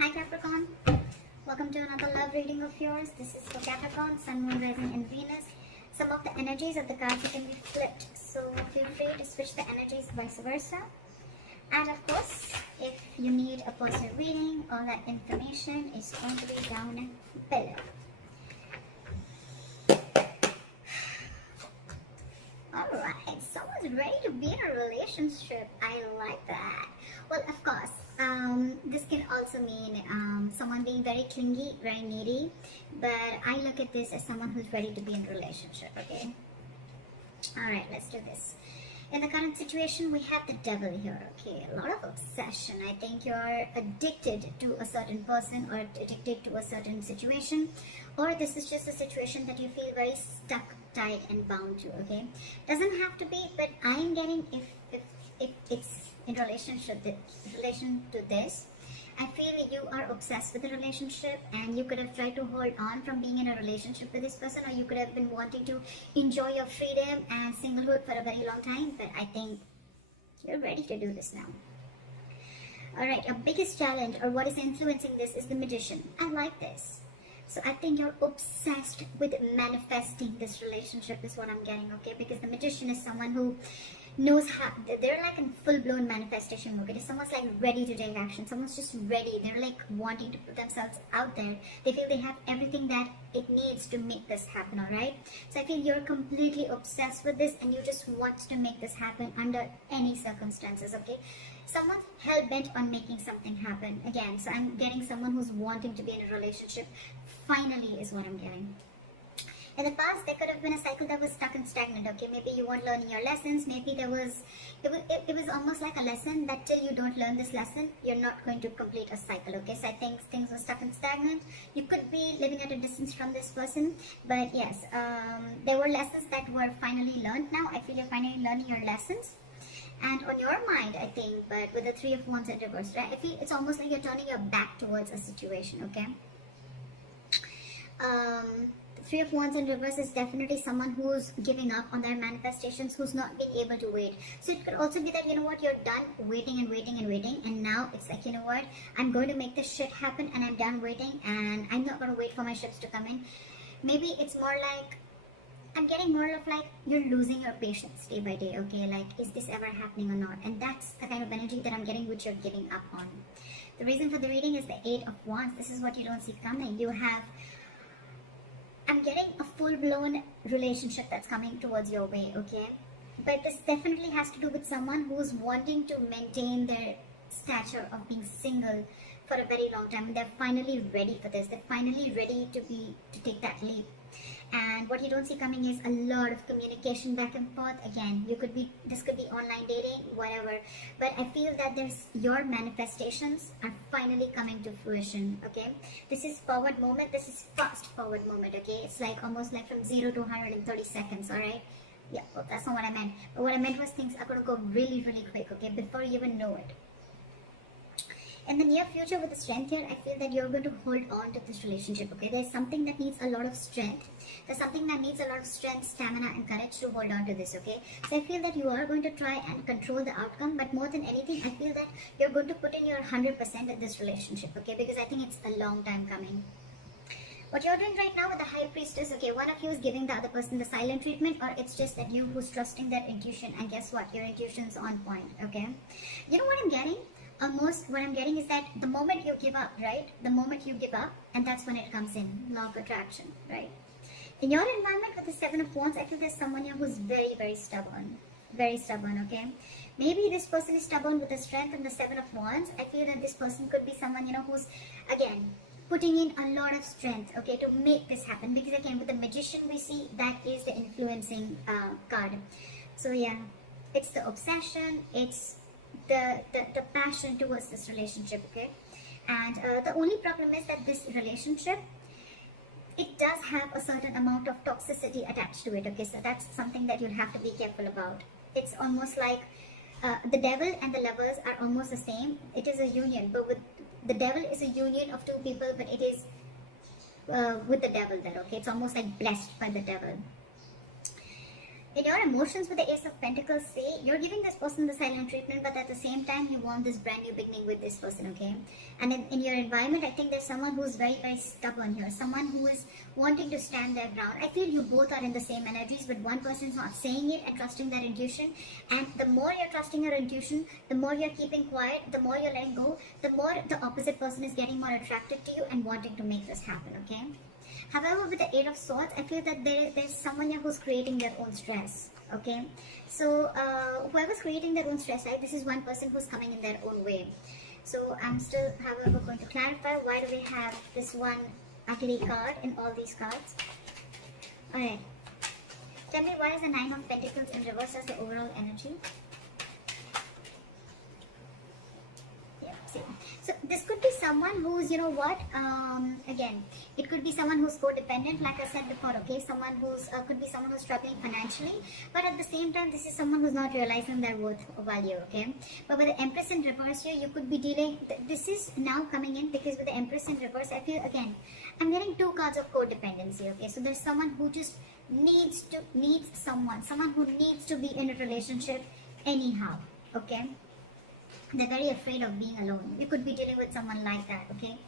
Hi Capricorn, welcome to another love reading of yours. This is for Capricorn, Sun, Moon, Rising and Venus. Some of the energies of the cards can be flipped, so feel free to switch the energies vice versa. And of course, if you need a personal reading, all that information is going to be down below. Alright, someone's ready to be in a relationship. I like that. Well, of course, this can also mean someone being very clingy, very needy, but I look at this as someone who's ready to be in a relationship, okay? Alright, let's do this. In the current situation, we have the devil here, okay? A lot of obsession. I think you're addicted to a certain person or addicted to a certain situation, or this is just a situation that you feel very stuck, tied and bound to, okay? Doesn't have to be, but I'm getting if it's in relation to this, I feel you are obsessed with the relationship and you could have tried to hold on from being in a relationship with this person, or you could have been wanting to enjoy your freedom and singlehood for a very long time, but I think you're ready to do this now. Alright, your biggest challenge or what is influencing this is the Magician. I like this. So I think you're obsessed with manifesting this relationship is what I'm getting, okay? Because the Magician is someone who knows how, they're like in full-blown manifestation mode. Okay? Someone's like ready to take action. Someone's just ready. They're like wanting to put themselves out there. They feel they have everything that it needs to make this happen, alright? So I feel you're completely obsessed with this and you just want to make this happen under any circumstances, okay? Someone's hell-bent on making something happen. Again, so I'm getting someone who's wanting to be in a relationship. Finally is what I'm getting. In the past, there could have been a cycle that was stuck and stagnant, okay? Maybe you weren't learning your lessons. Maybe it was almost like a lesson that till you don't learn this lesson, you're not going to complete a cycle, okay? So I think things were stuck and stagnant. You could be living at a distance from this person, but yes, there were lessons that were finally learned now. I feel you're finally learning your lessons. And on your mind, I think, but with the Three of Wands in reverse, right? I feel it's almost like you're turning your back towards a situation, okay? The Three of Wands in reverse is definitely someone who's giving up on their manifestations, who's not being able to wait. So it could also be that, you know what, you're done waiting and waiting and waiting, and now it's like, you know what, I'm going to make this shit happen and I'm done waiting and I'm not going to wait for my ships to come in. Maybe it's more like, I'm getting more of like you're losing your patience day by day, okay? Like, is this ever happening or not? And that's the kind of energy that I'm getting, which you're giving up on. The reason for the reading is the Eight of Wands. This is what you don't see coming. You have, I'm getting a full-blown relationship that's coming towards your way, okay? But this definitely has to do with someone who's wanting to maintain their stature of being single for a very long time. And they're finally ready for this. They're finally ready to take that leap. And what you don't see coming is a lot of communication back and forth. Again, this could be online dating, whatever. But I feel that your manifestations are finally coming to fruition, okay? This is forward moment. This is fast forward moment, okay? It's like almost like from 0 to 100 in 30 seconds, alright? Yeah, well, that's not what I meant. But what I meant was things are going to go really, really quick, okay? Before you even know it. In the near future with the Strength here, I feel that you're going to hold on to this relationship, okay? There's something that needs a lot of strength. There's something that needs a lot of strength, stamina and courage to hold on to this, okay? So I feel that you are going to try and control the outcome, but more than anything, I feel that you're going to put in your 100% in this relationship, okay? Because I think it's a long time coming. What you're doing right now with the High Priestess, okay, one of you is giving the other person the silent treatment, or it's just that you who's trusting their intuition, and guess what? Your intuition's on point, okay? You know what I'm getting? Almost what I'm getting is that the moment you give up, right? The moment you give up, and that's when it comes in, law of attraction, right? In your environment with the Seven of Wands, I feel there's someone here who's very, very stubborn. Very stubborn, okay? Maybe this person is stubborn with the Strength and the Seven of Wands. I feel that this person could be someone, you know, who's, again, putting in a lot of strength, okay, to make this happen. Because again, with the Magician we see, that is the influencing card. So yeah, it's the obsession, it's the passion towards this relationship, okay? And the only problem is that this relationship, it does have a certain amount of toxicity attached to it, okay? So that's something that you'll have to be careful about. It's almost like the Devil and the Lovers are almost the same. It is a union, but with the Devil is a union of two people, but it is with the Devil there, okay? It's almost like blessed by the Devil. In your emotions with the Ace of Pentacles, say you're giving this person the silent treatment, but at the same time you want this brand new beginning with this person, okay? And in your environment, I think there's someone who's very, very stubborn here, someone who is wanting to stand their ground. I feel you both are in the same energies, but one person's not saying it and trusting their intuition. And the more you're trusting your intuition, the more you're keeping quiet, the more you're letting go, the more the opposite person is getting more attracted to you and wanting to make this happen, okay? However, with the Eight of Swords, I feel that there's someone here who's creating their own stress, okay? So, whoever's creating their own stress, right, this is one person who's coming in their own way. So, I'm still, however, going to clarify, why do we have this one ugly card in all these cards? Alright. Tell me, why is the Nine of Pentacles in reverse as the overall energy? So this could be someone who's, you know what, again, it could be someone who's codependent, like I said before, okay, someone who's, could be someone who's struggling financially, but at the same time, this is someone who's not realizing their worth or value, okay? But with the Empress in reverse here, you could be dealing, this is now coming in, because with the Empress in reverse, I feel, again, I'm getting two cards of codependency, okay? So there's someone who just needs someone who needs to be in a relationship anyhow, okay? They're very afraid of being alone. You could be dealing with someone like that, okay?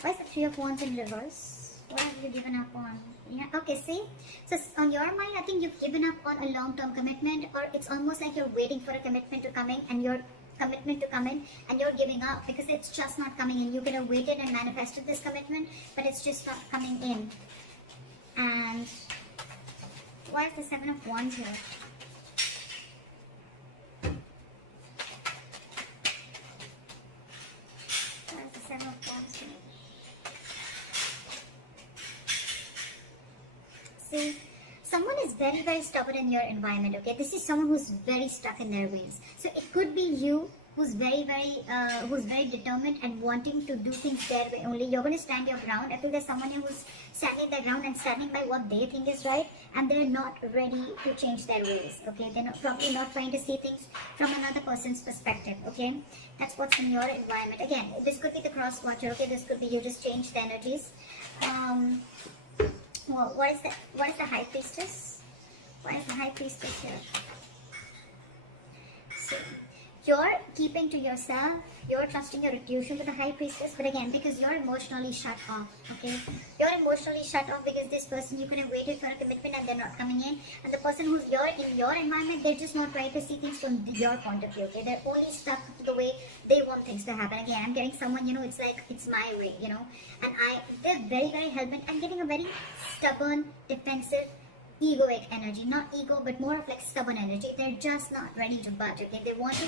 Why is the Three of Wands in reverse? What have you given up on? Yeah, okay, see? So on your mind, I think you've given up on a long-term commitment, or it's almost like you're waiting for a commitment to come in, and you're giving up because it's just not coming in. You could have waited and manifested this commitment, but it's just not coming in. And why is the Seven of Wands here? Why is the Seven of Wands here? See, someone is very, very stubborn in your environment, okay? This is someone who's very stuck in their ways. So it could be you who's very determined and wanting to do things their way only. You're going to stand your ground. I feel there's someone here who's standing their ground and standing by what they think is right, and they're not ready to change their ways, okay? They're probably not trying to see things from another person's perspective, okay? That's what's in your environment. Again, this could be the cross watcher, okay? This could be you just change the energies. Well, what is the High Priestess? Why is the High Priestess here? So, you're keeping to yourself, you're trusting your intuition with the High Priestess, but again, because you're emotionally shut off, okay? You're emotionally shut off because this person, you could have waited for a commitment and they're not coming in. And the person who's in your environment, they're just not trying to see things from your point of view, okay? They're only stuck to the way they want things to happen. Again, I'm getting someone, you know, it's like, it's my way, you know? And they're very, very hell-bent. I'm getting a very stubborn, defensive, egoic energy. Not ego, but more of like stubborn energy. They're just not ready to budge, okay? They want to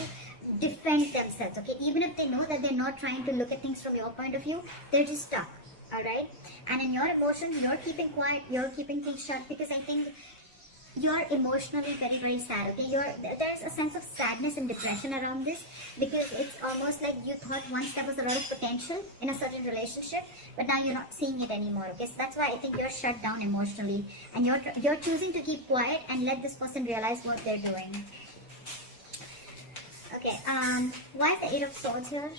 defend themselves, okay? Even if they know that they're not trying to look at things from your point of view, they're just stuck, alright? And in your emotions, you're keeping quiet, you're keeping things shut, because I think you're emotionally very, very sad, okay? There's a sense of sadness and depression around this, because it's almost like you thought once there was a lot of potential in a certain relationship, but now you're not seeing it anymore, okay? So that's why I think you're shut down emotionally, and you're choosing to keep quiet and let this person realize what they're doing. Okay, why is the Eight of Swords here?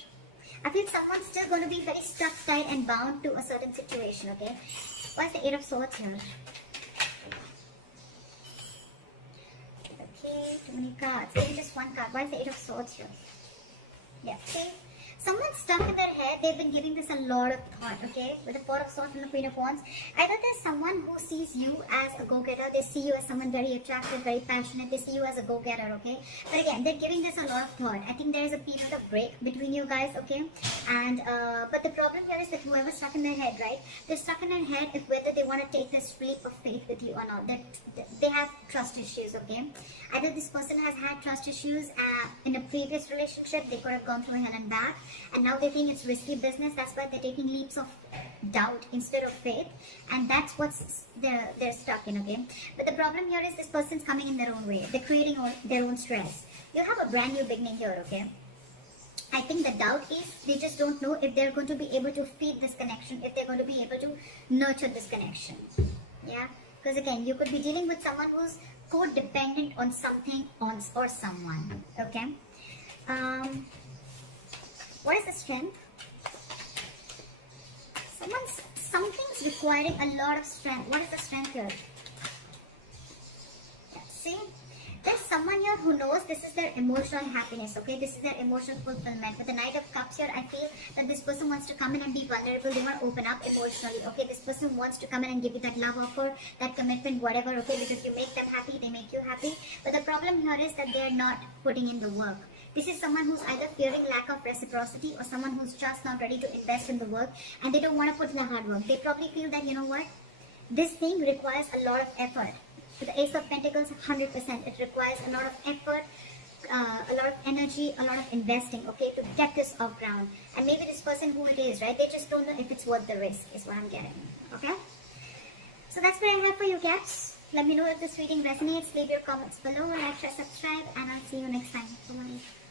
I feel someone's still going to be very stuck, tight, and bound to a certain situation, okay? Why is the Eight of Swords here? Okay, too many cards. Maybe just one card. Why is the Eight of Swords here? Yeah, see? Someone's stuck in their head. They've been giving this a lot of thought, okay? With the Four of Swords and the Queen of Wands. Either there's someone who sees you as a go-getter. They see you as someone very attractive, very passionate. They see you as a go-getter, okay? But again, they're giving this a lot of thought. I think there is a period of break between you guys, okay? And, but the problem here is that whoever's stuck in their head, right? They're stuck in their head if whether they want to take this leap of faith with you or not. They have trust issues, okay? Either this person has had trust issues in a previous relationship. They could have gone through hell and back. And now they think it's risky business. That's why they're taking leaps of doubt instead of faith. And that's what's they're stuck in, okay? But the problem here is this person's coming in their own way. They're creating their own stress. You have a brand new beginning here, okay? I think the doubt is they just don't know if they're going to be able to feed this connection, if they're going to be able to nurture this connection. Yeah? Because again, you could be dealing with someone who's codependent on something or someone, okay? What is the strength? something's requiring a lot of strength. What is the strength here? Yeah, see? There's someone here who knows this is their emotional happiness, okay? This is their emotional fulfillment. With the Knight of Cups here, I feel that this person wants to come in and be vulnerable. They want to open up emotionally, okay? This person wants to come in and give you that love offer, that commitment, whatever, okay? Because you make them happy, they make you happy. But the problem here is that they're not putting in the work. This is someone who's either fearing lack of reciprocity or someone who's just not ready to invest in the work and they don't want to put in the hard work. They probably feel that, you know what? This thing requires a lot of effort. With the Ace of Pentacles, 100%. It requires a lot of effort, a lot of energy, a lot of investing, okay, to get this off ground. And maybe this person who it is, right, they just don't know if it's worth the risk, is what I'm getting, okay? So that's what I have for you, Caps. Let me know if this reading resonates. Leave your comments below, like, share, subscribe, and I'll see you next time. Bye-bye.